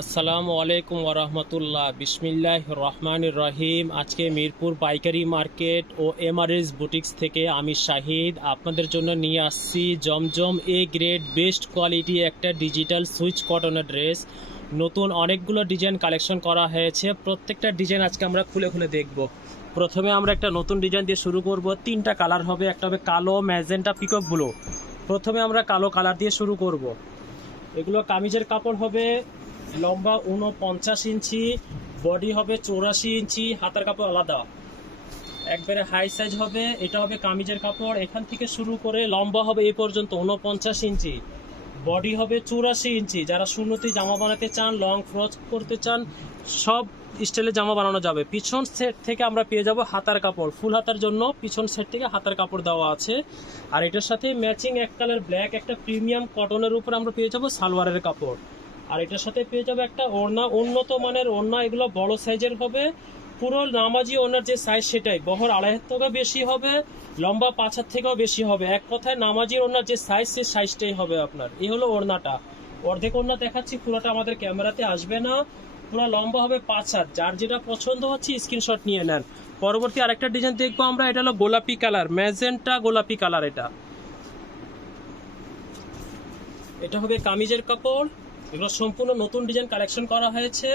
আসসালামু আলাইকুম ওরহমতুল্লাহ। বিসমিল্লাহির রহমানির রহিম। আজকে মিরপুর পাইকারি মার্কেট ও এমআরএস বুটিক্স থেকে আমি শাহিদ আপনাদের জন্য নিয়ে আসছি জমজম এ গ্রেড বেস্ট কোয়ালিটি একটা ডিজিটাল সুইচ কটনের ড্রেস। নতুন অনেকগুলো ডিজাইন কালেকশন করা হয়েছে, প্রত্যেকটা ডিজাইন আজকে আমরা খুলে খুলে দেখব। প্রথমে আমরা একটা নতুন ডিজাইন দিয়ে শুরু করব। তিনটা কালার হবে, একটা হবে কালো, ম্যাজেন্টা, পিকক ব্লু। প্রথমে আমরা কালো কালার দিয়ে শুরু করব। এগুলো কামিজের কাপড় হবে লম্বা 49 ইঞ্চি, বডি হবে 84 ইঞ্চি, হাতার কাপড় আলাদা, একবারে হাই সাইজ হবে। এটা হবে কামিজের কাপড়, এখান থেকে শুরু করে লম্বা হবে এই পর্যন্ত 49 ইঞ্চি, বডি হবে 84 ইঞ্চি। যারা সুন্নতি জামা বানাতে চান, লং ফ্রক করতে চান, সব স্টাইলে জামা বানানো যাবে। পিছন সেট থেকে আমরা পেয়ে যাব হাতার কাপড়, ফুল হাতার জন্য পিছন সেট থেকে হাতার কাপড় দেওয়া আছে। আর এটার সাথে ম্যাচিং এক কালার ব্ল্যাক একটা প্রিমিয়াম কটনের উপর আমরা পেয়ে যাব সালোয়ারের কাপড়। আর এটার সাথে পেয়ে যাবে একটা ওড়না, উন্নত মানের ওড়না, এগুলো বড় সাইজের হবে। পুরো নামাজি ওড়নার যে সাইজ সেটাই, বহর 2.5 হাত থেকেও বেশি হবে, লম্বা 5 হাত থেকেও বেশি হবে। এক কথায় নামাজি ওড়নার যে সাইজ, সে সাইজটাই হবে আপনার। এই হলো ওড়নাটা, অর্ধেক ওড়না দেখাচ্ছি, পুরোটা আমাদের ক্যামেরাতে আসবে না। পুরো লম্বা হবে 5 হাত। যার যেটা পছন্দ হচ্ছে স্ক্রিনশট নিয়ে নেন। পরবর্তী আরেকটা ডিজাইন দেখবো আমরা, এটা হলো গোলাপি কালার, ম্যাজেন্টা গোলাপি কালার। এটা হবে কামিজের কাপড়। এগুলো সম্পূর্ণ নতুন ডিজাইন কালেকশন করা হয়েছে,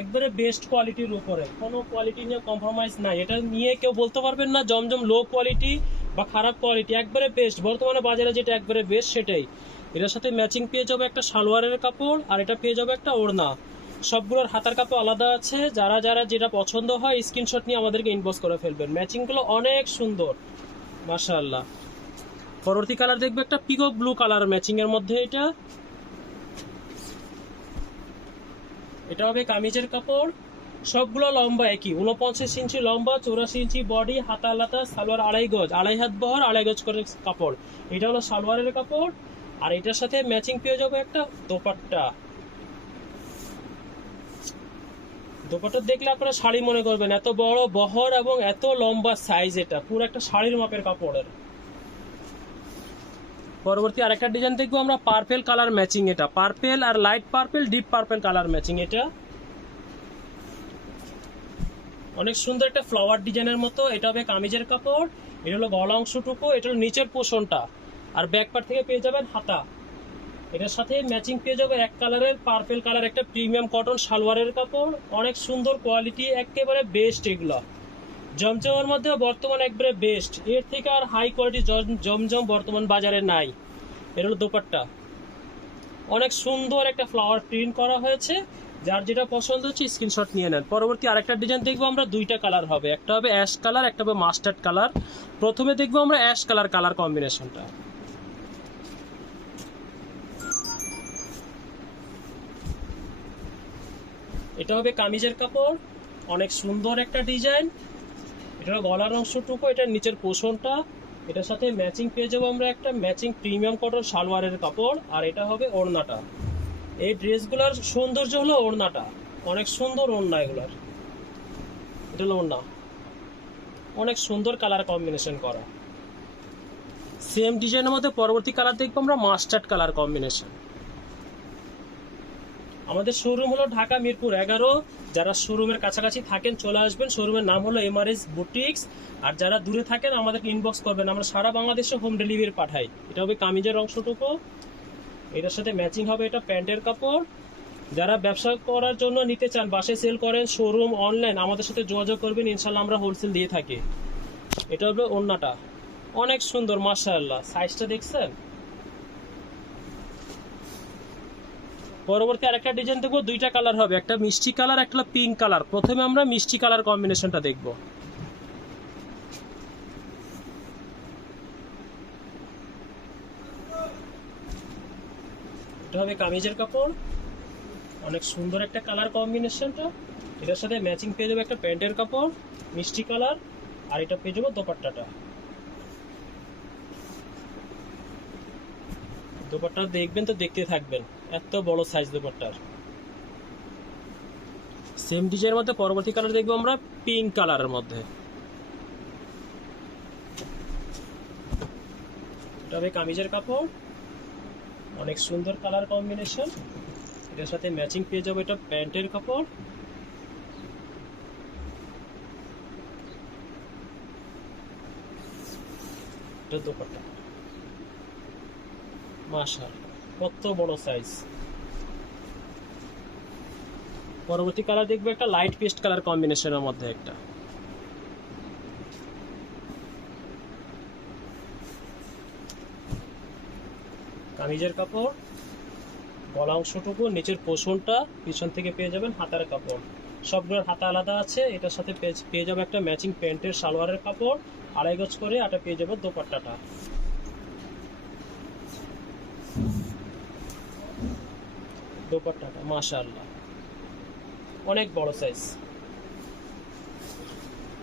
একবারে বেস্ট কোয়ালিটির উপরে, কোনো কোয়ালিটি নিয়ে কম্প্রোমাইজ নাই। এটা নিয়ে কেউ বলতে পারবেন না জমজম লো কোয়ালিটি বা খারাপ কোয়ালিটি, একবারে বেস্ট। বর্তমানে বাজারে যেটা একবারে বেস্ট সেটাই। এটার সাথে ম্যাচিং পেয়ে যাবে একটা সালোয়ারের কাপড়, আর এটা পেয়ে যাবে একটা ওড়না। সবগুলোর হাতার কাপড় আলাদা আছে। যারা যারা যেটা পছন্দ হয় স্ক্রিনশট নিয়ে আমাদেরকে ইনবক্স করে ফেলবেন। ম্যাচিংগুলো অনেক সুন্দর, মাশাআল্লাহ। পরবর্তী কালার দেখবে একটা পিকক ব্লু কালার ম্যাচিং এর মধ্যে। এটা হবে কামিজের কাপড়। সবগুলো লম্বা একই, 49 ইঞ্চি লম্বা, 84 ইঞ্চি বডি, হাতা আলাদা, সালোয়ার 2.5 গজ, 2.5 হাত বহর, 2.5 গজ করে কাপড়। এটা হলো সালোয়ারের কাপড়। আর এটার সাথে ম্যাচিং পেয়ে যাবে একটা দোপাট্টা। দোপাট্টা দেখলে আপনারা শাড়ি মনে করবেন, এত বড় বহর এবং এত লম্বা সাইজ, এটা পুরো একটা শাড়ির মাপের কাপড়ের। পরবর্তী আরেকটা ডিজাইন দেখবো আমরা, পার্পেল কালার ম্যাচিং। এটা পার্পেল আর light purple, deep purple colour matching. এটা অনেক সুন্দর একটা ফ্লাওয়ার ডিজাইনের মতো। এটা হবে কামিজের কাপড়। এটা হলো গলা অংশটুকু, এটা হলো নিচের পোষণটা। আর ব্যাক পার্ট থেকে পেয়ে যাবেন হাতা। এটার সাথে ম্যাচিং পেয়ে যাবে এক কালারের পার্পেল কালার একটা প্রিমিয়াম কটন সালোয়ারের কাপড়। অনেক সুন্দর কোয়ালিটি, একেবারে বেস্ট। এগুলো জমজমের মধ্যে বর্তমান একবারে বেস্ট, এর থেকে আর হাই কোয়ালিটি জমজম বর্তমান বাজারে নাই। এটা হলো দোপাট্টা, অনেক সুন্দর একটা ফ্লাওয়ার প্রিন্ট করা হয়েছে। যার যেটা পছন্দ হচ্ছে স্ক্রিনশট নিয়ে নেন। পরবর্তী আরেকটা ডিজাইন দেখবো আমরা, দুইটা কালার হবে, একটা হবে অ্যাশ কালার, একটা হবে মাস্টার্ড কালার। প্রথমে দেখবো আমরা অ্যাশ কালার কালার কম্বিনেশনটা। এটা হবে কামিজের কাপড়, অনেক সুন্দর একটা ডিজাইন। এটা হলো গলার অংশটুকু, এটার নিচের পোষণটা। এটার সাথে ম্যাচিং পেয়ে যাবো আমরা একটা ম্যাচিং প্রিমিয়াম কটন সালোয়ারের কাপড়। আর এটা হবে ওড়নাটা। এই ড্রেসগুলোর সৌন্দর্য হলো ওড়নাটা, অনেক সুন্দর ওড়না এগুলার। এটা হলো ওড়না, অনেক সুন্দর কালার কম্বিনেশন করা। সেম ডিজাইনের মধ্যে পরবর্তী কালার দেখবো আমরা মাস্টার্ড কালার কম্বিনেশন। আমাদের শোরুম হলো ঢাকা মিরপুর 11। যারা শোরুমের কাছাকাছি থাকেন চলে আসবেন। শোরুমের নাম হলো এমআরএস বুটিক্স। আর যারা দূরে থাকেন আমাদেরকে ইনবক্স করবেন, আমরা সারা বাংলাদেশে হোম ডেলিভারি পাঠাই। এটা হবে কামিজের অংশটুকু, এটার সাথে ম্যাচিং হবে এটা প্যান্টের কাপড়। যারা ব্যবসা করার জন্য নিতে চান, বাসায় সেল করেন, শোরুম, অনলাইন, আমাদের সাথে যোগাযোগ করবেন, ইনশাল্লাহ আমরা হোলসেল দিয়ে থাকি। এটা হবে ওড়নাটা, অনেক সুন্দর, মাশাআল্লাহ। সাইজটা দেখছেন? পরবর্তী আরেকটা ডিজাইন দেখবো, দুইটা কালার হবে, একটা মিষ্টি কালার, একটা পিঙ্ক কালার। প্রথমে আমরা মিষ্টি কালার কম্বিনেশনটা দেখব। এটা হবে কামিজের কাপড়, অনেক সুন্দর একটা কালার কম্বিনেশনটা। এটার সাথে ম্যাচিং পেয়ে যাবে একটা প্যান্টের কাপড় মিষ্টি কালার। আর এটা পেয়ে যাবো দোপাট্টাটা। দোপাট্টা দেখবেন তো দেখতে থাকবেন, এত বড় সাইজ দোপাট্টার। সেম ডিজাইনের মধ্যে পরবর্তী কালার দেখবো আমরা পিঙ্ক কালারের মধ্যে। এটা হবে কামিজের কাপড়, অনেক সুন্দর কালার কম্বিনেশন। এটার সাথে ম্যাচিং পেয়ে যাবে এটা প্যান্টের কাপড়। এটা দোপাট্টা। মাশাআল্লাহ, কত বড় সাইজ। পরবর্তী কালার দেখবো একটা লাইট পেস্ট কালার কম্বিনেশনের মধ্যে একটা। কামিজের কাপড়, গলা অংশটুকু, নিচের পোষণটা পিছন থেকে পেয়ে যাবেন হাতার কাপড়। সবগুলোর হাতা আলাদা আছে। এটার সাথে পেয়ে যাবে একটা ম্যাচিং প্যান্টের সালোয়ারের কাপড় 2.5 গজ করে। এটা পেয়ে যাবে দোপাট্টাটা। দোপাট্টাটা মাশাআল্লাহ অনেক বড় সাইজ।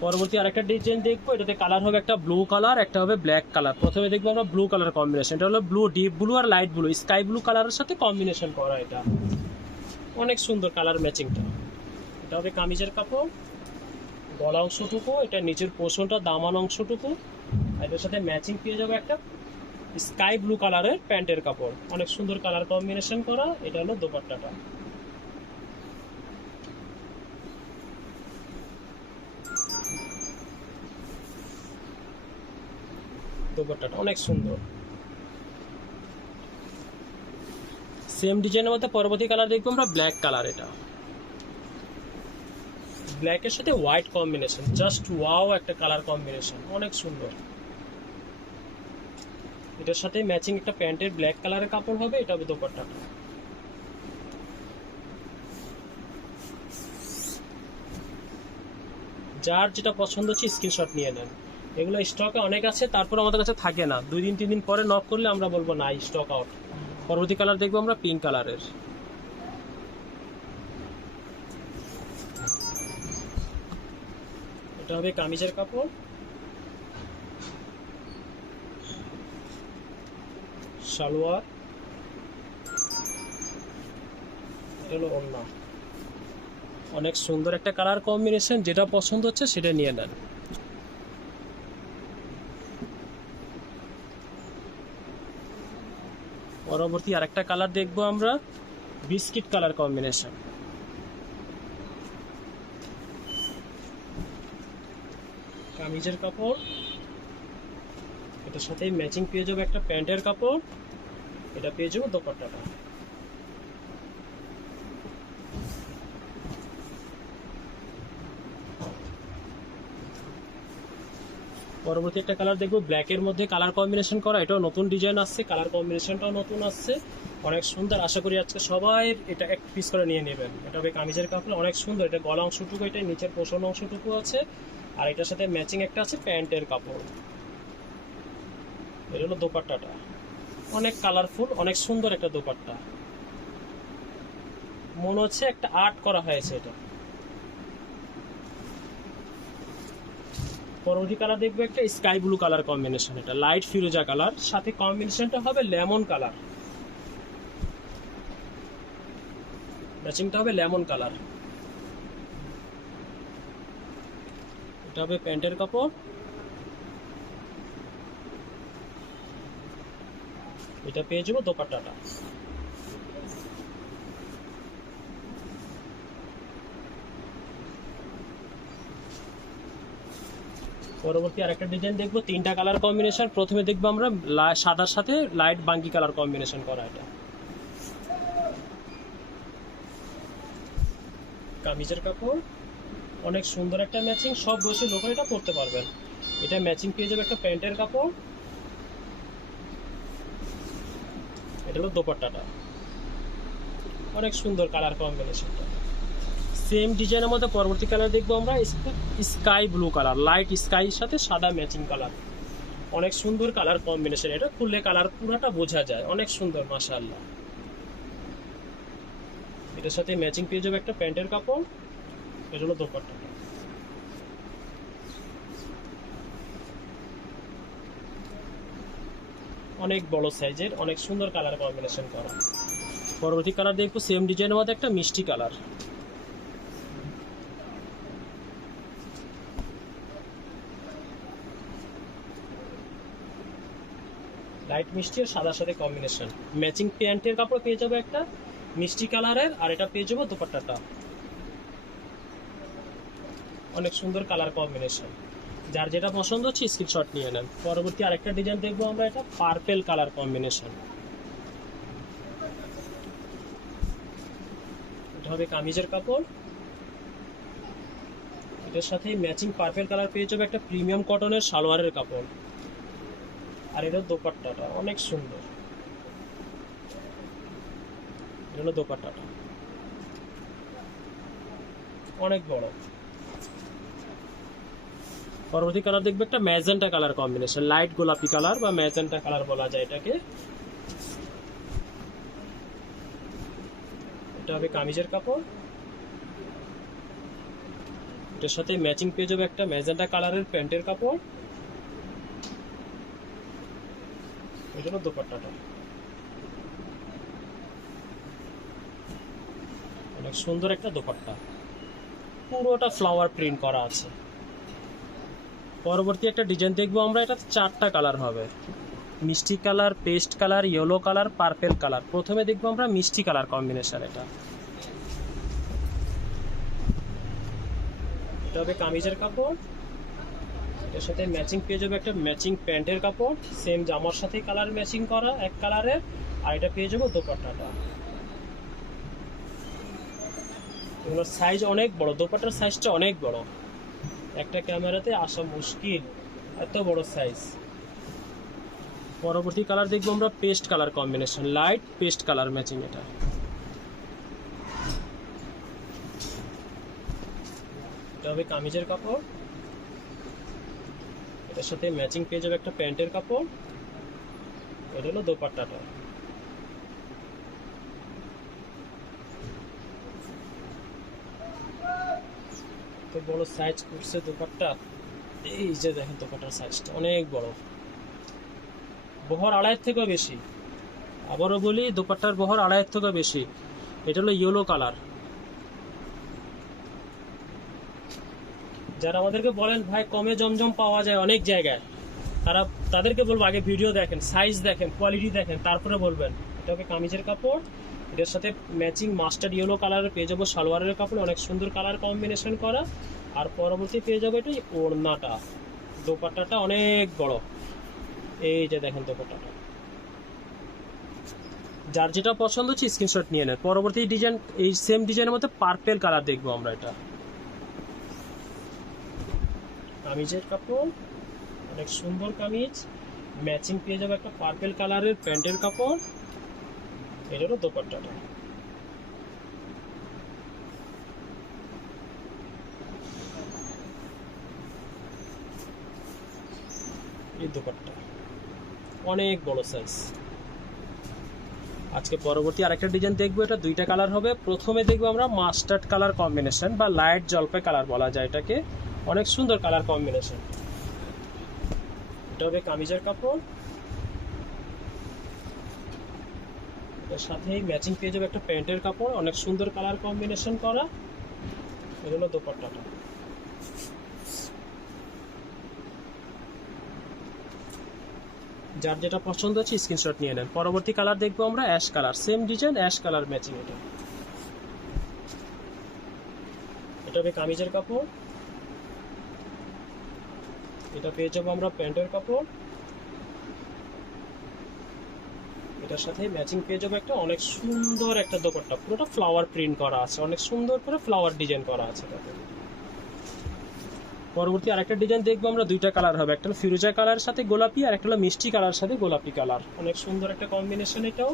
পরবর্তী আরেকটা ডিজাইন দেখবো। এটাতে কালার হবে একটা ব্লু কালার, একটা হবে ব্ল্যাক কালার। প্রথমে দেখবো আমরা ব্লু কালার কম্বিনেশন। এটা হলো ব্লু, ডিপ ব্লু আর লাইট ব্লু, স্কাই ব্লু কালারের সাথে কম্বিনেশন করা। এটা অনেক সুন্দর কালার ম্যাচিংটা। এটা হবে কামিজের কাপড়, গলা অংশটুকু, এটা নিচের পোষণটা, দামান অংশটুকু। এটার সাথে ম্যাচিং পেয়ে যাবে একটা স্কাই ব্লু কালারের প্যান্টের কাপড়। অনেক সুন্দর কালার কম্বিনেশন করা। এটা হলো দোপাট্টাটা। দোপাট্টাটা অনেক সুন্দর। সেম ডিজাইনের মধ্যে পরবর্তী কালার দেখবো আমরা ব্ল্যাক কালার। এটা ব্ল্যাকের সাথে হোয়াইট কম্বিনেশন, জাস্ট ওয়াও একটা কালার কম্বিনেশন, অনেক সুন্দর। এটার সাথে ম্যাচিং একটা প্যান্টের ব্ল্যাক কালারের কাপড় হবে। এটা হবে দোপাট্টাটা। যার যেটা পছন্দ হচ্ছে স্ক্রিনশট নিয়ে নেন। এগুলো স্টকে অনেক আছে, তারপর আমাদের কাছে থাকে না। 2 দিন 3 দিন পরে নক করলে আমরা বলবো না, স্টক আউট। পরবর্তী কালার দেখবো আমরা পিঙ্ক কালারের। এটা হবে কামিজের কাপড়, সালোয়ার, এটা হলো ওড়না। অনেক সুন্দর একটা কালার কম্বিনেশন। যেটা পছন্দ হচ্ছে সেটা নিয়ে নেন। পরবর্তী আরেকটা কালার দেখবো আমরা বিস্কিট কালার কম্বিনেশন। কামিজের কাপড়, এটার সাথে ম্যাচিং পেয়ে যাবে একটা প্যান্টের কাপড়। এটা পেয়ে যাবো দোপাট্টাটা। পরবর্তী একটা কালার দেখবো ব্ল্যাকের মধ্যে কালার কম্বিনেশন করা। এটাও নতুন ডিজাইন আসছে, কালার কম্বিনেশনটাও নতুন আসছে, অনেক সুন্দর। আশা করি আজকে সবাই এটা এক পিস করে নিয়ে নেবেন। এটা হবে কামিজের কাপড়, অনেক সুন্দর। এটা গলা অংশটুকু, এটা নিচের পোষণ অংশটুকু আছে, আর এটার সাথে ম্যাচিং একটা আছে প্যান্টের কাপড়। এটা হলো দোপাট্টাটা। অনেক কালারফুল, অনেক সুন্দর একটা দোপাট্টা। মনে হচ্ছে একটা আর্ট করা হয়েছে এটা। পরবর্তী কালার দেখবো একটা স্কাই ব্লু কালার কম্বিনেশন। এটা লাইট ফিরোজা কালার, সাথে কম্বিনেশনটা হবে লেমন কালার। ম্যাচিংটা হবে লেমন কালার। এটা হবে প্যান্টের কাপড়। এটা পেয়ে যাবো দোপাট্টাটা। পরবর্তী আরেকটা ডিজাইন দেখবো, 3টা কালার কম্বিনেশন। প্রথমে দেখবো আমরা সাদার সাথে লাইট বাঙ্গি কালার কম্বিনেশন করা। এটা কামিজের কাপড়, অনেক সুন্দর একটা ম্যাচিং। সব বয়সী লোকেরা এটা পরতে পারবেন। এটা ম্যাচিং পেয়ে যাবে একটা প্যান্টের কাপড়। এটা হলো দোপাট্টাটা। অনেক সুন্দর কালার কম্বিনেশনটা। সেম ডিজাইনের মধ্যে পরবর্তী কালার দেখবো আমরা স্কাই ব্লু কালার, লাইট স্কাইয়ের সাথে সাদা ম্যাচিং কালার। অনেক সুন্দর কালার কম্বিনেশন। এটা খুললে কালার পুরোটা বোঝা যায়, অনেক সুন্দর মাশাআল্লাহ। এটার সাথে ম্যাচিং পেয়ে যাবে একটা প্যান্টের কাপড়। এটা হলো দোপাট্টাটা। অনেক বড় সাইজের, অনেক সুন্দর কালার কম্বিনেশন করা। পরবর্তী কালার দেখবো সেম ডিজাইনের মধ্যে একটা মিষ্টি কালার। লাইট মিষ্টি আর সাদার সাথে কম্বিনেশন। ম্যাচিং প্যান্টের কাপড় পেয়ে যাবে একটা, মিষ্টি কালারের, আর এটা পেয়ে যাবো দোপাট্টাটা অনেক সুন্দর কালার কম্বিনেশন। যার যেটা পছন্দ হচ্ছে স্ক্রিনশট নিয়ে নেন। পরবর্তী আরেকটা ডিজাইন দেখবো আমরা, এটা পার্পেল কালার কম্বিনেশন। এটা হবে কামিজের কাপড়, এটার সাথে ম্যাচিং পার্পেল কালার পেয়ে যাবে একটা প্রিমিয়াম কটনের সালোয়ারের কাপড়, আর এটা দোপাট্টাটা অনেক সুন্দর। এটা হলো দোপাট্টাটা, অনেক বড়। পরবর্তী কালার দেখবে একটা ম্যাজেন্টা কালার কম্বিনেশন, লাইট গোলাপি কালার বা ম্যাজেন্টা কালার বলা যায় এটাকে। এটা হবে কামিজের কাপড়, এটার সাথে ম্যাচিং পেয়ে যাবে একটা ম্যাজেন্টা কালারের প্যান্টের কাপড়। এটা হলো দোপাট্টাটা, অনেক সুন্দর একটা দোপাট্টা, পুরোটা ফ্লাওয়ার প্রিন্ট করা আছে। পরবর্তী একটা ডিজাইন দেখবো আমরা, এটা 4টা কালার হবে, মিষ্টি colour, paste colour, yellow colour, purple colour. প্রথমে দেখবো আমরা মিষ্টি কালার কম্বিনেশন। এটা এটা হবে কামিজের কাপড়, এর সাথে ম্যাচিং পেয়ে যাবে একটা ম্যাচিং প্যান্টের কাপড়, সেম জামার সাথে কালার ম্যাচিং করা এক কালারের, আর এটা পেয়ে যাবো দোপাট্টাটা। এগুলোর সাইজ অনেক বড়, দোপাট্টার সাইজটা অনেক বড়, একটা ক্যামেরাতে আসা মুশকিল এত বড় সাইজ। পরবর্তী কালার দেখবো আমরা paste colour combination, light paste colour matching. এটা হবে কামিজের কাপড়, এটার সাথে ম্যাচিং পেয়ে যাবে একটা প্যান্টের কাপড়। এটা হলো দোপাট্টাটা, তো বড় সাইজ করছে দোপাট্টা। এই যে দেখেন দোপাট্টার সাইজটা অনেক বড়, বহর 2.5 থেকেও বেশি। আবারও বলি, দোপাট্টার বহর 2.5 থেকেও বেশি। এটা হলো ইয়েলো কালার। যারা আমাদেরকে বলেন ভাই কমে জমজম পাওয়া যায় অনেক জায়গায়, তাদেরকে বলবো আগে ভিডিও দেখেন, সাইজ দেখেন, কোয়ালিটি দেখেন, তারপরে বলবেন। এটা হবে কামিজের কাপড়, এটার সাথে ম্যাচিং মাস্টার্ড ইয়েলো কালারের পেয়ে যাবো সালোয়ারের কাপড়, অনেক সুন্দর কালার কম্বিনেশন করা। আর পরবর্তী পেয়ে যাবো এটা ওড়নাটা, দোপাট্টাটা অনেক বড়। এই যে দেখেন দোপাট্টাটা, যার যেটা পছন্দ হচ্ছে স্ক্রিনশট নিয়ে নেন। পরবর্তী ডিজাইন, এই সেম ডিজাইনের মধ্যে পার্পেল কালার দেখবো আমরা। এটা কামিজের কাপড়, অনেক সুন্দর কামিজ, ম্যাচিং পেয়ে যাবে একটা পার্পেল কালারের প্যান্টের কাপড়। এটা হলো দোপাট্টাটা, এই দোপাট্টা অনেক বড় সাইজ। আজকে পরবর্তী আরেকটা ডিজাইন দেখবো, এটা 2টা কালার হবে। প্রথমে দেখবো আমরা মাস্টার্ড কালার কম্বিনেশন বা লাইট জলপাই কালার বলা যায় এটাকে, অনেক সুন্দর কালার কম্বিনেশন। এটা হবে কামিজের কাপড়, এর সাথে ম্যাচিং পেয়ে যাবে একটা প্যান্টের কাপড়, অনেক সুন্দর কালার কম্বিনেশন করা। এটা হলো দোপাট্টাটা, যার যেটা পছন্দ হচ্ছে স্ক্রিনশট নিয়ে নেন। পরবর্তী কালার দেখবো আমরা ash colour, same design ash colour matching. এটা হবে কামিজের কাপড়, এটা পেয়ে যাবো আমরা প্যান্টের কাপড়, এটার সাথে ম্যাচিং পেয়ে যাবো একটা অনেক সুন্দর একটা দোপাট্টা, পুরোটা ফ্লাওয়ার প্রিন্ট করা আছে, অনেক সুন্দর করে ফ্লাওয়ার ডিজাইন করা আছে তাতে। পরবর্তী আরেকটা ডিজাইন দেখবো আমরা, 2টা কালার হবে, একটা হলো ফিরোজা কালার সাথে গোলাপি, আর একটা হলো মিষ্টি কালার সাথে গোলাপি কালার, অনেক সুন্দর একটা কম্বিনেশন এটাও।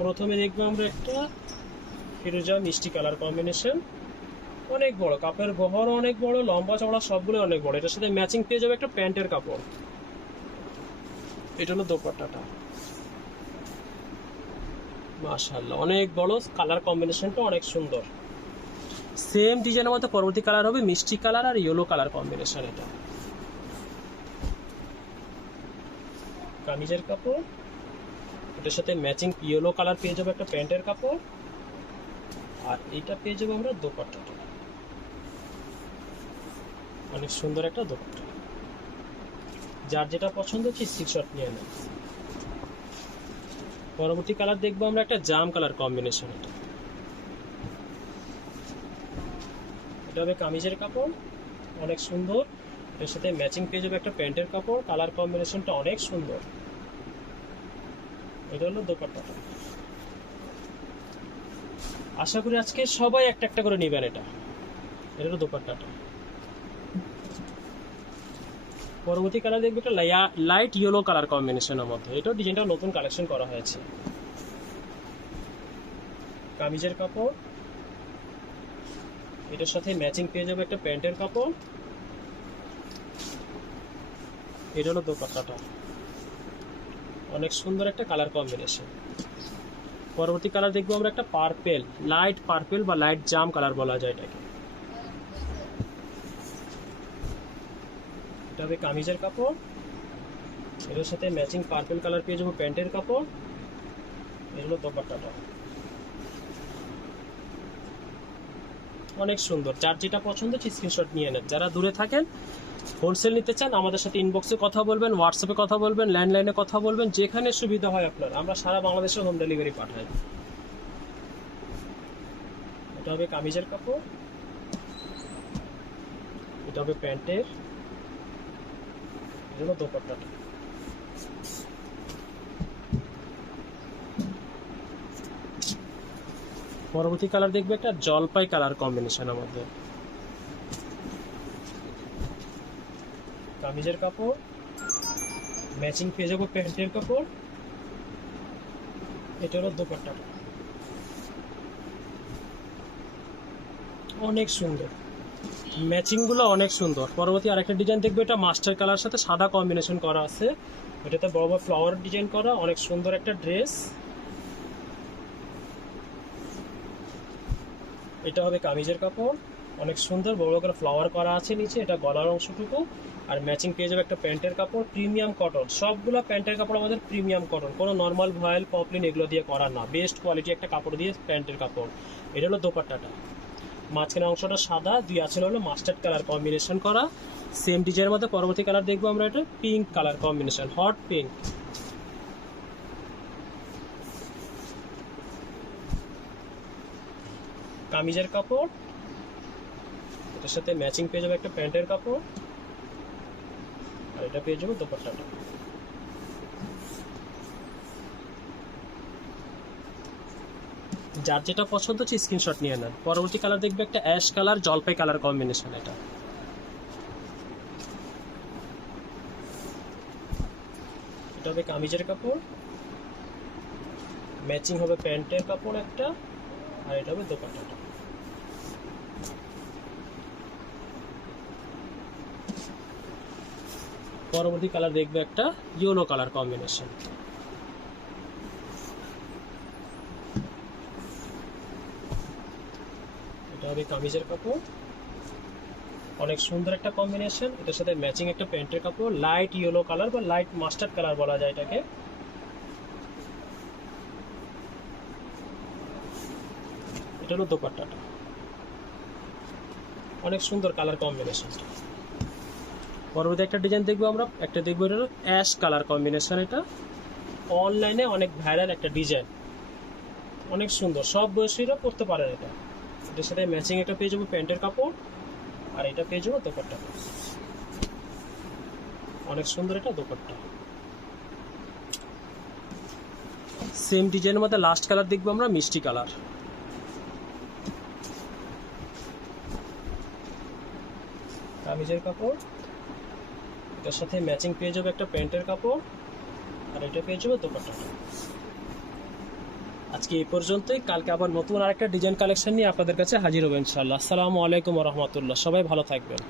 প্রথমে দেখবো আমরা একটা ফিরোজা মিষ্টি কালার কম্বিনেশন, অনেক বড়, কাপড়ের বহর অনেক বড়, লম্বা চওড়া সবগুলো অনেক বড়। এটার সাথে ম্যাচিং পেয়ে যাবে একটা প্যান্টের কাপড়। এটা হলো দোপাট্টাটা, মাশাআল্লাহ অনেক বড়, কালার কম্বিনেশনটা অনেক সুন্দর। সেম ডিজাইনের মধ্যে পরবর্তী কালার হবে মিষ্টি কালার আর ইয়েলো কালার কম্বিনেশন। এটা কামিজের কাপড়, এটার সাথে ম্যাচিং ইয়েলো কালার পেয়ে যাবে একটা প্যান্টের কাপড়, আর এটা পেয়ে যাবো আমরা দোপাট্টাটা, অনেক সুন্দর একটা দোপাট্টা। যার যেটা পছন্দ হচ্ছে স্ক্রিনশট নিয়ে নেন। পরবর্তী কালার দেখবো আমরা একটা জাম কালার কম্বিনেশন। এটা হবে কামিজের কাপড়, অনেক সুন্দর। এর সাথে ম্যাচিং পেয়ে যাবে একটা প্যান্টের কাপড়, কালার কম্বিনেশনটা অনেক সুন্দর। এটা হলো দোপাট্টাটা। আশা করি আজকে সবাই একটা একটা করে নেবেন। এটা হলো দোপাট্টাটা। পরবর্তী কালার দেখবে একটা লাইট ইয়েলো কালার কম্বিনেশনের মধ্যে। এটাও ডিজাইনটা নতুন কালেকশন করা হয়েছে। কামিজের কাপড়, এটার সাথে ম্যাচিং পেয়ে যাবে একটা প্যান্টের কাপড়। এটা হলো দোপাট্টাটা, অনেক সুন্দর একটা কালার কম্বিনেশন। পরবর্তী কালার দেখবো আমরা একটা পার্পেল, লাইট পার্পেল বা লাইট জাম কালার বলা যায় এটাকে। এটা হবে কামিজের কাপড়, এটার সাথে ম্যাচিং পার্পেল কালার পেয়ে যাবো প্যান্টের কাপড়। এটা হলো দোপাট্টাটা, অনেক সুন্দর। যার যেটা পছন্দ হচ্ছে স্ক্রিনশট নিয়ে নেন। যারা দূরে থাকেন, হোলসেল নিতে চান, আমাদের সাথে ইনবক্সে কথা বলবেন, হোয়াটসঅ্যাপে কথা বলবেন, ল্যান্ডলাইনে কথা বলবেন, যেখানে সুবিধা হয় আপনার। আমরা সারা বাংলাদেশে হোম ডেলিভারি পাঠাই। এটা হবে কামিজের কাপড়, এটা হবে প্যান্টের, এটা হলো দোপাট্টাটা। পরবর্তী কালার দেখবে একটা জলপাই কালার কম্বিনেশনের মধ্যে। কামিজের কাপড়, ম্যাচিং পেয়ে যাবো প্যান্টের কাপড়। এটা হলো দোপাট্টাটা, অনেক সুন্দর। ম্যাচিং গুলো অনেক সুন্দর। পরবর্তী আরেকটা ডিজাইন দেখবে, এটা মাস্টার কালার সাথে সাদা কম্বিনেশন করা আছে। এটাতে বড় বড় ফ্লাওয়ার ডিজাইন করা, অনেক সুন্দর একটা ড্রেস। এটা হবে কামিজের কাপড়, অনেক সুন্দর বড় করে ফ্লাওয়ার করা আছে নিচে, এটা গলার অংশটুকু। আর ম্যাচিং পেয়ে যাবে একটা প্যান্টের কাপড়, প্রিমিয়াম কটন। সবগুলো প্যান্টের কাপড় আমাদের প্রিমিয়াম কটন, কোনো নর্মাল ভয়েল পপলিন এগুলো দিয়ে করা না, বেস্ট কোয়ালিটি একটা কাপড় দিয়ে প্যান্টের কাপড়। এটা হলো দোপাট্টাটা, মাঝখানে অংশটা সাদা, দুই আছে হলো মাস্টার্ড কালার কম্বিনেশন করা সেম ডিজাইনের মধ্যে। পরবর্তী কালার দেখবো আমরা এটা pink colour combination, hot pink. কামিজের কাপড়, এটার সাথে ম্যাচিং পেয়ে যাবে একটা প্যান্টের কাপড়। আর এটা পেয়ে যাবো দোপাট্টাটা। যার যেটা পছন্দ হচ্ছে স্ক্রিনশট নিয়ে নেন। পরবর্তী কালার দেখবে একটা অ্যাশ কালার জলপাই কালার কম্বিনেশন। এটা হবে কামিজের কাপড়, ম্যাচিং হবে প্যান্টের কাপড় একটা। আর এটা হবে দোপাট্টাটা। পরবর্তী কালার দেখবে একটা ইয়েলো কালার কম্বিনেশন। এটা হবে কামিজের কাপড়, অনেক সুন্দর একটা কম্বিনেশন। এটার সাথে ম্যাচিং একটা প্যান্টের কাপড়, লাইট ইয়েলো কালার বা লাইট মাস্টার্ড কালার বলা যায় এটাকে। এটা হলো দোপাট্টাটা, অনেক সুন্দর কালার কম্বিনেশন। পরবর্তী একটা ডিজাইন দেখবো আমরা, একটা দেখবো এটা হলো অ্যাশ কালার কম্বিনেশন। এটা অনলাইনে অনেক ভাইরাল একটা ডিজাইন, অনেক সুন্দর, সব বয়সীরা পরতে পারেন এটা। এটার সাথে ম্যাচিং একটা পেয়ে যাবো প্যান্টের কাপড়। আর এটা পেয়ে যাবো দোপাট্টা, অনেক সুন্দর এটা দোপাট্টা। সেম ডিজাইনের মধ্যে লাস্ট কালার দেখবো আমরা মিষ্টি কালার। কামিজের কাপড়, এটার সাথে ম্যাচিং পেয়ে যাবে একটা প্যান্টের কাপড়। আর এটা পেয়ে যাবে দোপাট্টাটা। আজকে এই পর্যন্তই। কালকে আবার নতুন আরেকটা ডিজাইন কালেকশন নিয়ে আপনাদের কাছে হাজির হবো ইনশাআল্লাহ। আসসালামু আলাইকুম ওয়া রাহমাতুল্লাহ। সবাই ভালো থাকবেন।